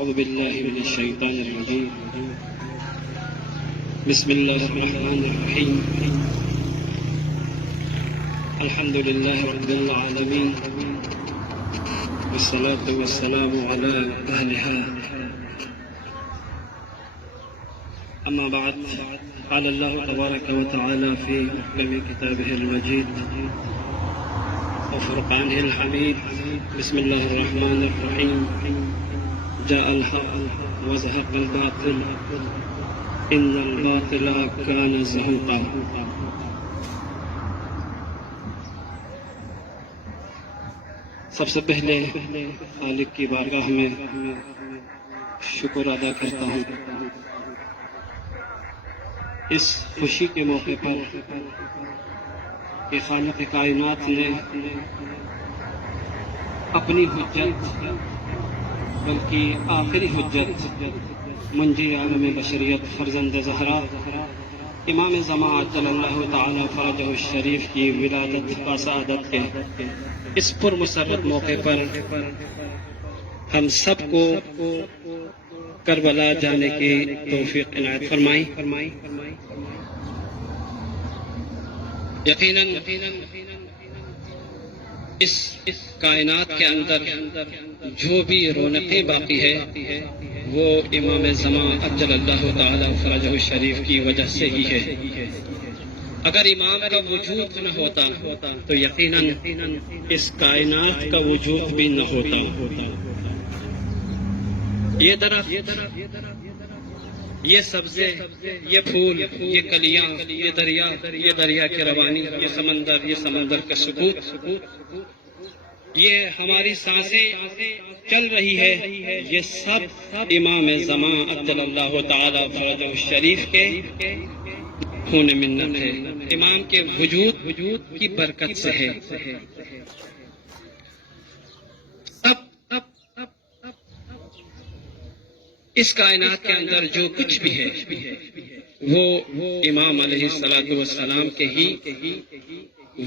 أعوذ بالله من الشيطان الرجيم. بسم الله الرحمن الرحيم. الحمد لله رب العالمين، والصلاة والسلام على أهلها. أما بعد، قال الله تبارك وتعالى في محكم كتابه المجيد وفرقانه الحميد. بسم الله الرحمن الرحيم. جاء الحق وزهق الباطل إن الباطل كان زهوقا. سب سے پہلے خالق کی بارگاہ میں شکر ادا کرتا ہوں اس خوشی کے موقع پر کہ خالق کائنات نے اپنی حجت، بلکہ آخری حجت، منجی عالم بشریت فرزند زہرا امام زمان عجل اللہ تعالی فرجہ الشریف کی ولادت کا سعادت کے اس پر مسرت موقع پر ہم سب کو کربلا جانے کی توفیق عنایت فرمائی. یقیناً اس کائنات کے اندر جو بھی رونقیں باقی ہے وہ امام زمان عجل اللہ تعالی فرجہ الشریف کی وجہ سے ہی ہے. اگر امام کا وجود نہ ہوتا تو یقیناً اس کائنات کا وجود بھی نہ ہوتا. یہ درخت، یہ سبزے، یہ پھول، یہ کلیاں، یہ دریا کی روانی، یہ سمندر کا سکوت، یہ ہماری سانسیں چل رہی ہے، یہ سب امام زمان عجل اللہ تعالی فرجہ الشریف کے خون منت ہے، امام کے وجود کی برکت سے ہے. اس کائنات کے اندر جو کچھ بھی ہے وہ امام علیہ السلام کے ہی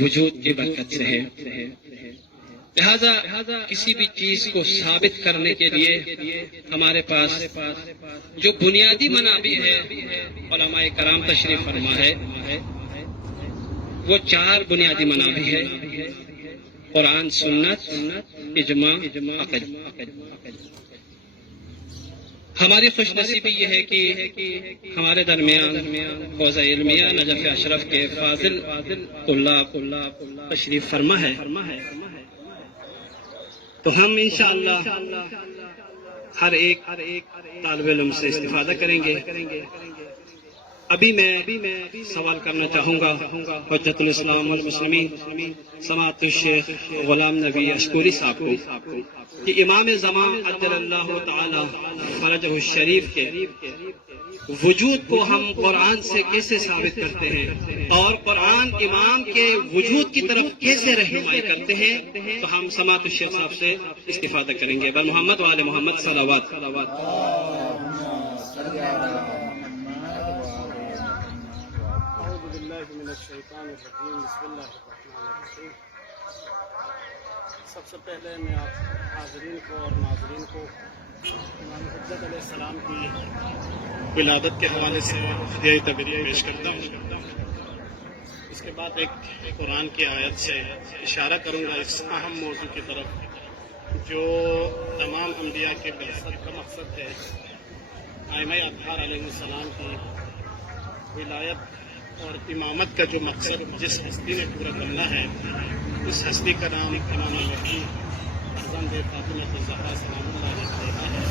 وجود کی برکت سے ہے. لہذا کسی بھی چیز کو ثابت کرنے کے لیے ہمارے پاس جو بنیادی منابع ہے، علماء کرام تشریف فرما ہے، وہ 4 بنیادی منابع ہے: قرآن، سنت، اجماع، عقل. ہماری خوش نصیبی یہ ہے کہ ہمارے درمیان حوزہ علمیہ نجف اشرف کے فاضل طلاب تشریف فرما ہے. تو ہم انشاءاللہ ہر ایک طالب علم سے استفادہ کریں گے. ابھی میں سوال کرنا چاہوں گا حجت الاسلام والمسلمین سماحت الشیخ غلام نبی اشکوری صاحب کو کہ امام زمان عجل اللہ تعالی فرجہ الشریف کے وجود کو ہم قرآن سے کیسے ثابت کرتے ہیں اور قرآن امام کے وجود کی طرف کیسے رہنمائی کرتے ہیں. تو ہم سماحت الشیخ صاحب سے استفادہ کریں گے. بر محمد وعلی محمد صلوات. سب سے پہلے میں آپ حاضرین کو اور ناظرین کو امام حجت علیہ السلام کی ولادت کے حوالے سے یہ تبریک پیش کرتا ہوں. اس کے بعد ایک قرآن کی آیت سے اشارہ کروں گا اس اہم موضوع کی طرف جو تمام انبیاء کے بعثت کا مقصد ہے. ائمہ اطہار علیہ السلام کی ولایت اور امامت کا جو مقصد جس ہستی نے پورا کرنا ہے، اس ہستی کا نام امام الوحی فرزند فاطمہ الزہرا سلام اللہ علیہا ہے.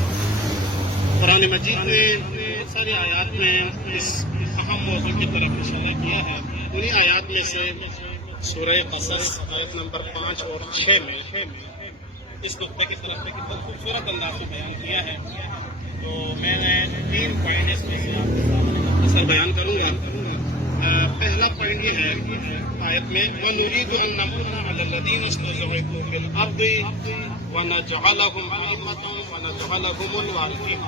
قرآن مجید نے بہت ساری آیات میں اس اہم موضوع کی طرف اشارہ کیا ہے. انہی آیات میں سے سورہ قصص آیت نمبر 5 اور 6 میں اس نقطے کی طرف ایک بہت خوبصورت انداز میں بیان کیا ہے. تو میں نے 3 پوائنٹ اس میں سے آپ کے سامنے مختصر بیان کروں گا. پہلا پوائنٹ یہ ہے آیت میں وَنُرِيدُ أَن نَّمُنَّ عَلَى الَّذِينَ اسْتُضْعِفُوا فِي الْأَرْضِ وَنَجْعَلَهُمْ أَئِمَّةً وَنَجْعَلَهُمُ الْوَارِثِينَ.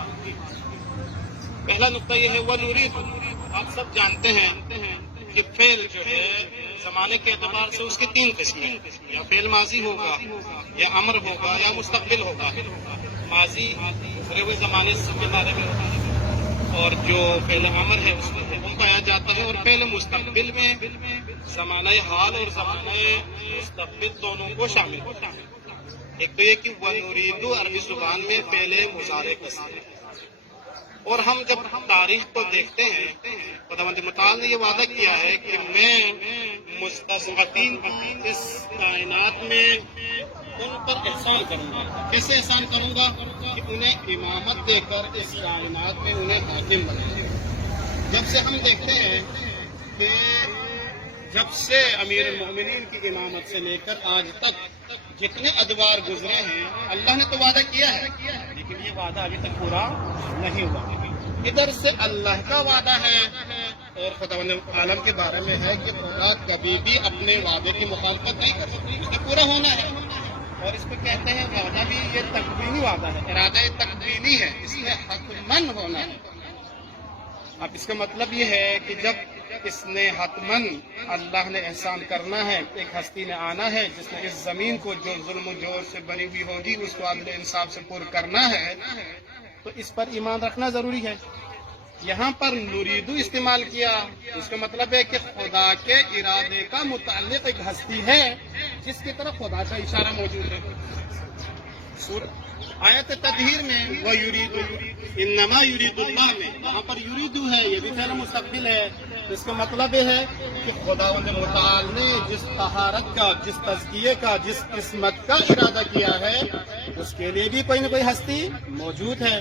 پہلا نقطہ یہ ہے وَنُرِيدُ. آپ سب جانتے ہیں کہ فعل جو ہے زمانے کے اعتبار سے اس کی 3 قسمیں، یا فعل ماضی ہوگا، یا امر ہوگا، یا مستقبل ہوگا. ماضی گزرے ہوئے زمانے کے بارے میں اور جو فعل امر ہے اس میں حکم پایا جاتا ہے، اور فعل مستقبل میں زمانہ حال اور زمانہ مستقبل دونوں کو شامل ہوتا ہے۔ ایک تو یہ کہ وَنُرِيدُ عربی زبان میں فعل مضارع کا صیغہ ہے، اور ہم جب تاریخ کو دیکھتے ہیں خداوند متعال نے یہ وعدہ کیا ہے کہ میں مستضعفین اس کائنات میں ان پر احسان کروں گا۔ کیسے احسان کروں گا؟ کہ انہیں امامت دے کر اس کائنات میں انہیں حاکم بناؤں گا۔ جب سے ہم دیکھتے ہیں کہ جب سے امیر المومنین کی امامت سے لے کر آج تک جتنے ادوار گزرے ہیں، اللہ نے تو وعدہ کیا ہے لیکن یہ وعدہ ابھی تک پورا نہیں ہوا۔ ادھر سے اللہ کا وعدہ ہے اور خداوند عالم کے بارے میں ہے کہ خدا کبھی بھی اپنے وعدے کی مخالفت نہیں کر سکتی، اس نے پورا ہونا ہے۔ اور اس کو کہتے ہیں وعدہ بھی یہ تکوینی وعدہ ہے، ارادہ تکوینی ہے، اس میں حتماً ہونا ہے۔ اب اس کا مطلب یہ ہے کہ جب اس نے حتماً اللہ نے احسان کرنا ہے، ایک ہستی نے آنا ہے جس نے اس زمین کو جو ظلم و جور سے بنی ہوئی ہوگی اس کو عدل انصاف سے پر کرنا ہے، تو اس پر ایمان رکھنا ضروری ہے۔ یہاں پر نریدو استعمال کیا، اس کا مطلب ہے کہ خدا کے ارادے کا متعلق ایک ہستی ہے جس کی طرف خدا کا اشارہ موجود ہے۔ آیت تطہیر میں وَيُرِيدُ انما یرید اللہ میں وہاں پر یریدو ہے، یہ بھی فعل مستقبل ہے۔ اس کا مطلب یہ ہے کہ خداوند متعال نے جس طہارت کا، جس تزکیے کا، جس قسمت کا ارادہ کیا ہے اس کے لیے بھی کوئی نہ کوئی ہستی موجود ہے۔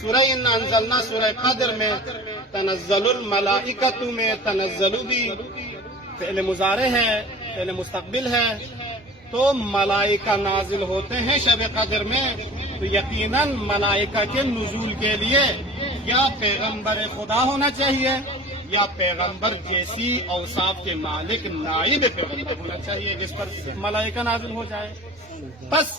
سورہ انا انزلنا سورہ قدر میں تنزل الملائکۃ میں تنزل بھی فعل مضارع ہے، فعل مستقبل ہے، تو ملائکہ نازل ہوتے ہیں شب قدر میں، تو یقیناً ملائکہ کے نزول کے لیے یا پیغمبر خدا ہونا چاہیے یا پیغمبر جیسی اوصاف کے مالک نائب پیغمبر ہونا چاہیے جس پر ملائکہ نازل ہو جائے۔ بس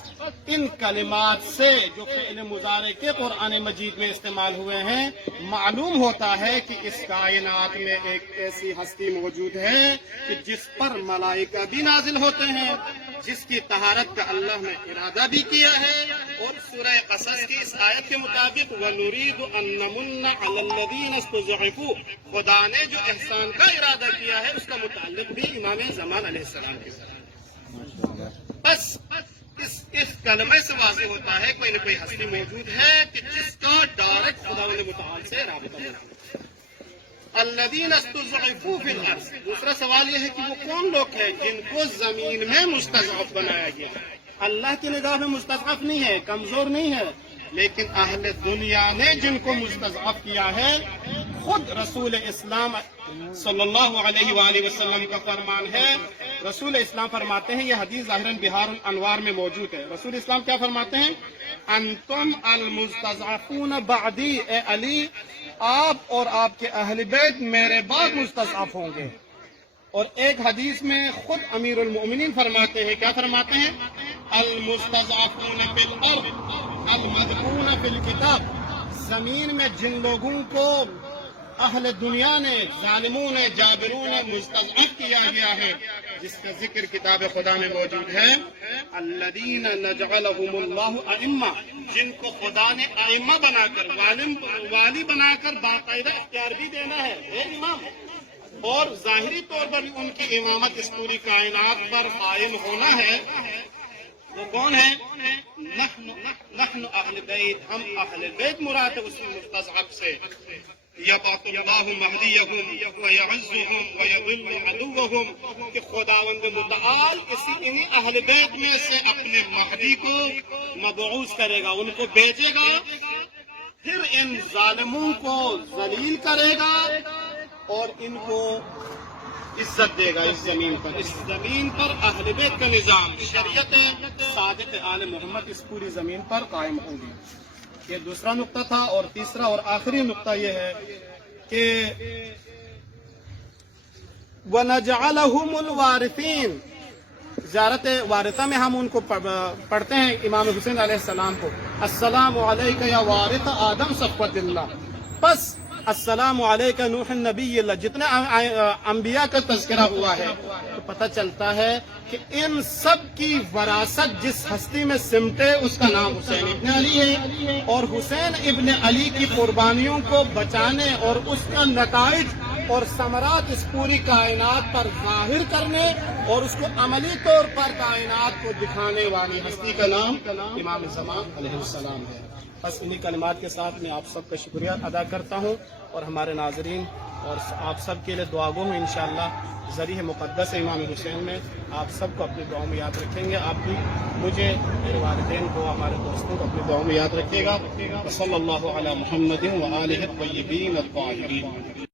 ان کلمات سے جو فعل مضارع کے قرآن مجید میں استعمال ہوئے ہیں معلوم ہوتا ہے کہ اس کائنات میں ایک ایسی ہستی موجود ہے کہ جس پر ملائکہ بھی نازل ہوتے ہیں، جس کی طہارت کا اللہ نے ارادہ بھی کیا ہے، اور سورہ قصص کی اس آیت کے مطابق وَنُرِيدُ أَن نَّمُنَّ عَلَى الَّذِينَ اسْتُضْعِفُوا خدا نے جو احسان کا ارادہ کیا ہے اس کا متعلق بھی امام زمان علیہ السلام کے ساتھ۔ بس اس کلمہ سے واضح ہوتا ہے کوئی نہ کوئی ہستی موجود ہے کہ جس کا ڈائریکٹ خداوند متعال سے رابطہ ہے۔ الذین استضعفوا فی الارض، دوسرا سوال یہ ہے کہ وہ کون لوگ ہیں جن کو زمین میں مستضعف بنایا گیا ہے؟ اللہ کی نگاہ میں مستضعف نہیں ہے، کمزور نہیں ہے، لیکن اہل دنیا نے جن کو مستضعف کیا ہے خود رسول اسلام صلی اللہ علیہ وآلہ وسلم کا فرمان ہے۔ رسول اسلام فرماتے ہیں، یہ حدیث ظاہراً بہار الانوار میں موجود ہے، رسول اسلام کیا فرماتے ہیں؟ انتم المستضعفون بعدی، اے علی آپ اور آپ کے اہل بیت میرے بعد مستضعف ہوں گے۔ اور ایک حدیث میں خود امیر المؤمنین فرماتے ہیں، کیا فرماتے ہیں؟ المستضعفون فی الارض المدعون فی الکتاب، زمین میں جن لوگوں کو اہل دنیا نے، ظالموں نے، جابروں نے مستضعف کیا گیا ہے، جس کا ذکر کتاب خدا میں موجود ہے، الذین نجعلہم اللہ ائمہ، جن کو خدا نے ائمہ بنا کر، والی بنا کر باقاعدہ اختیار بھی دینا ہے، اے امام، اور ظاہری طور پر بھی ان کی امامت اس پوری کائنات پر قائم ہونا ہے۔ وہ کون ہے؟ نحن اہل بیت، ہم اہل بیت مراد ہے اس مستضعف سے۔ یبعث اللہ مہدیہم ویعزہم ویضل عدوہم، کہ خداوند متعال انہی اہل بیت میں سے اپنے مہدی کو مبعوث کرے گا، ان کو بھیجے گا، پھر ان ظالموں کو ذلیل کرے گا اور ان کو عزت دے گا۔ اس زمین پر اہل بیت کا نظام، شریعت صادق آل محمد اس پوری زمین پر قائم ہوگی۔ یہ دوسرا نقطہ تھا، اور تیسرا اور آخری نقطہ یہ ہے کہ وَنَجْعَلَهُمُ الْوَارِثِينَ، زیارت وارثہ میں ہم ان کو پڑھتے ہیں امام حسین علیہ السلام کو، السلام علیکہ یا وارث آدم صفوت اللہ۔ بس السلام علیکہ نوح النبی اللہ، جتنے انبیاء کا تذکرہ ہوا ہے تو پتہ چلتا ہے کہ ان سب کی وراثت جس ہستی میں سمٹے اس کا نام حسین ابن علی ہے، اور حسین ابن علی کی قربانیوں کو بچانے اور اس کا نتائج اور ثمرات اس پوری کائنات پر ظاہر کرنے اور اس کو عملی طور پر کائنات کو دکھانے والی ہستی کا نام امام زمان علیہ السلام ہے۔ بس انہی کلمات کے ساتھ میں آپ سب کا شکریہ ادا کرتا ہوں، اور ہمارے ناظرین اور آپ سب کے لیے دعا گو ہوں انشاءاللہ ذریعہ مقدس امام حسین میں آپ سب کو اپنی دعاؤں میں یاد رکھیں گے، آپ بھی مجھے، میرے والدین کو، ہمارے دوستوں کو اپنی دعاؤں میں یاد رکھے گا۔ صلی اللہ علی محمد و آلہ الطیبین الطاہرین۔